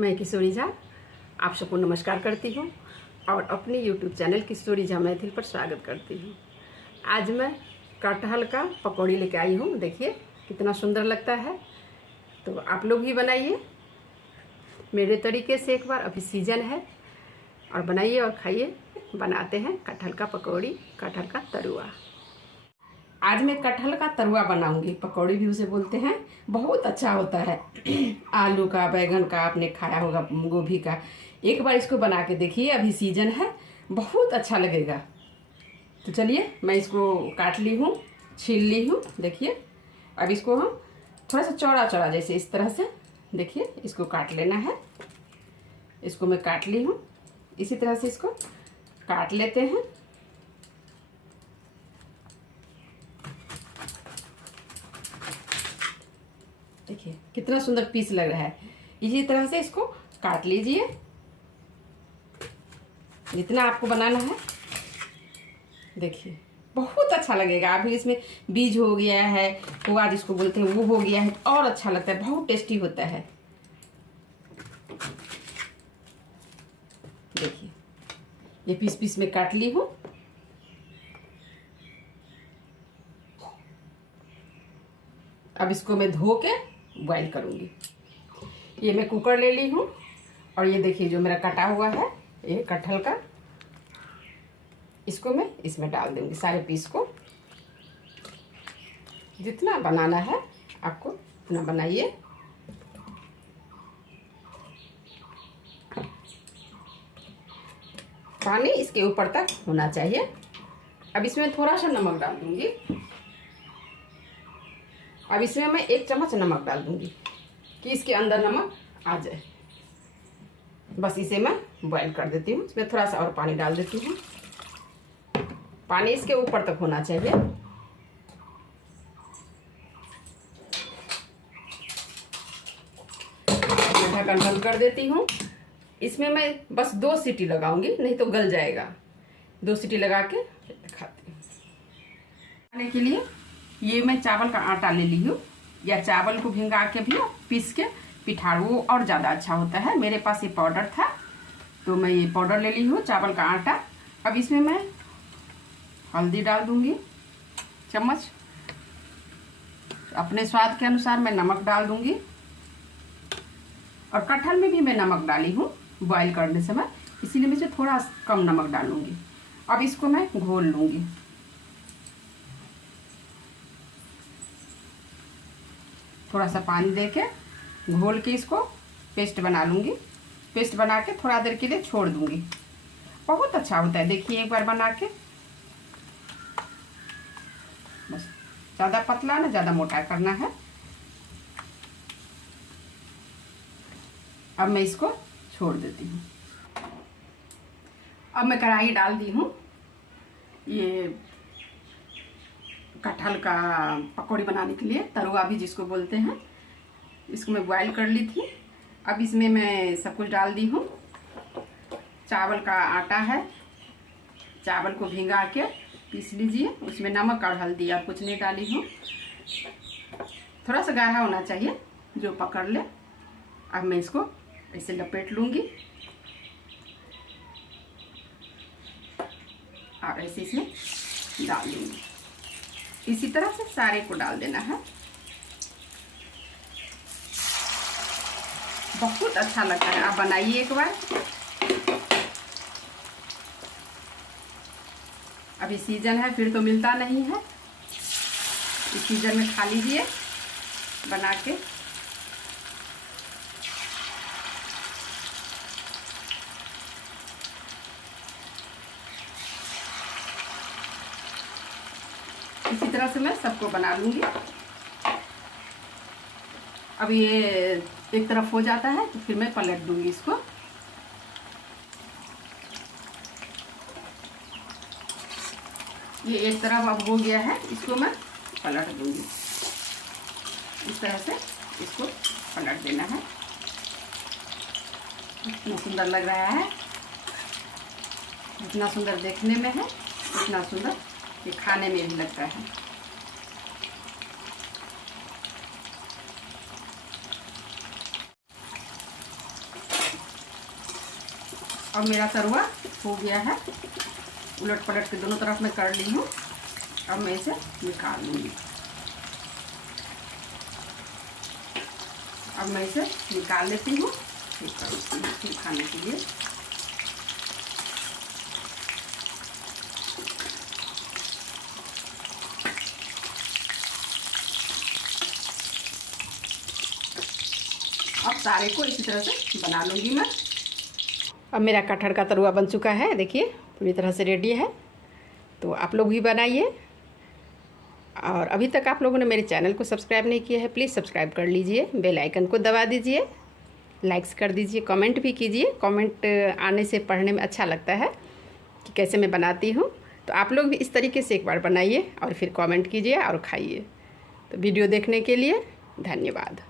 मैं किशोरी झा आप सबको नमस्कार करती हूँ और अपने YouTube चैनल किशोरी झा मैथिल पर स्वागत करती हूँ। आज मैं कटहल का पकौड़ी लेके आई हूँ। देखिए कितना सुंदर लगता है। तो आप लोग भी बनाइए मेरे तरीके से एक बार, अभी सीजन है, और बनाइए और खाइए। बनाते हैं कटहल का पकौड़ी, कटहल का तरुआ। आज मैं कटहल का तरुआ बनाऊंगी, पकौड़ी भी उसे बोलते हैं। बहुत अच्छा होता है। आलू का, बैगन का आपने खाया होगा, गोभी का। एक बार इसको बना के देखिए, अभी सीजन है, बहुत अच्छा लगेगा। तो चलिए मैं इसको काट ली हूँ, छील ली हूँ। देखिए अब इसको हम थोड़ा सा चौड़ा चौड़ा जैसे इस तरह से, देखिए इसको काट लेना है। इसको मैं काट ली हूँ, इसी तरह से इसको काट लेते हैं। देखिए कितना सुंदर पीस लग रहा है। इसी तरह से इसको काट लीजिए, जितना आपको बनाना है। देखिए बहुत अच्छा लगेगा। अभी इसमें बीज हो गया है, हुआ जिसको बोलते हैं, वो हो गया है, और अच्छा लगता है, बहुत टेस्टी होता है। देखिए ये पीस पीस में काट ली हूँ। अब इसको मैं धो के बॉईल करूँगी। ये मैं कुकर ले ली हूँ, और ये देखिए जो मेरा कटा हुआ है ये कटहल का, इसको मैं इसमें डाल दूँगी। सारे पीस को जितना बनाना है आपको उतना बनाइए। पानी इसके ऊपर तक होना चाहिए। अब इसमें थोड़ा सा नमक डाल दूँगी। अब इसमें मैं 1 चम्मच नमक डाल दूँगी कि इसके अंदर नमक आ जाए। बस इसे मैं बॉईल कर देती हूँ। इसमें थोड़ा सा और पानी डाल देती हूँ। पानी इसके ऊपर तक होना चाहिए। ढक्कन बंद कर देती हूँ। इसमें मैं बस 2 सीटी लगाऊंगी, नहीं तो गल जाएगा। 2 सीटी लगा के दिखाती हूँ। खाने के लिए ये मैं चावल का आटा ले ली हूँ, या चावल को भिंगा के भी पीस के पिठार, वो और ज़्यादा अच्छा होता है। मेरे पास ये पाउडर था तो मैं ये पाउडर ले ली हूँ, चावल का आटा। अब इसमें मैं हल्दी डाल दूँगी चम्मच। अपने स्वाद के अनुसार मैं नमक डाल दूँगी, और कटहल में भी मैं नमक डाली हूँ बॉईल करने समय, इसीलिए मैं इसमें थोड़ा कम नमक डालूँगी। अब इसको मैं घोल लूँगी। थोड़ा सा पानी देके घोल के इसको पेस्ट बना लूँगी। पेस्ट बना के थोड़ा देर के लिए छोड़ दूँगी। बहुत अच्छा होता है। देखिए एक बार बना के, बस ज़्यादा पतला ना ज़्यादा मोटा करना है। अब मैं इसको छोड़ देती हूँ। अब मैं कढ़ाई डाल दी हूँ। ये कटहल का पकौड़ी बनाने के लिए, तरुआ भी जिसको बोलते हैं, इसको मैं बॉईल कर ली थी। अब इसमें मैं सब कुछ डाल दी हूँ। चावल का आटा है, चावल को भिंगा के पीस लीजिए। उसमें नमक और हल्दी और कुछ नहीं डाली हूँ। थोड़ा सा गाढ़ा होना चाहिए जो पकड़ ले। अब मैं इसको ऐसे लपेट लूँगी और ऐसे इसमें डाल दूँगी। इसी तरह से सारे को डाल देना है। बहुत अच्छा लगता है, आप बनाइए एक बार। अभी सीजन है, फिर तो मिलता नहीं है। इस सीजन में खा लीजिए बना के। इसी तरह से मैं सबको बना लूँगी। अब ये एक तरफ हो जाता है तो फिर मैं पलट दूँगी इसको। ये एक तरफ अब हो गया है, इसको मैं पलट दूँगी। इस तरह से इसको पलट देना है। इतना सुंदर लग रहा है, जितना सुंदर देखने में है उतना सुंदर ये खाने में भी लगता है। अब मेरा तरुआ हो गया है, उलट पलट के दोनों तरफ मैं कर ली हूँ। अब मैं इसे निकाल लूँगी। अब मैं इसे निकाल लेती हूँ फिर खाने के लिए। अब सारे को इसी तरह से बना लूँगी मैं। अब मेरा कटहल का तरुआ बन चुका है, देखिए पूरी तरह से रेडी है। तो आप लोग भी बनाइए। और अभी तक आप लोगों ने मेरे चैनल को सब्सक्राइब नहीं किया है, प्लीज़ सब्सक्राइब कर लीजिए, बेल आइकन को दबा दीजिए, लाइक्स कर दीजिए, कमेंट भी कीजिए। कमेंट आने से पढ़ने में अच्छा लगता है कि कैसे मैं बनाती हूँ। तो आप लोग भी इस तरीके से एक बार बनाइए और फिर कमेंट कीजिए और खाइए। तो वीडियो देखने के लिए धन्यवाद।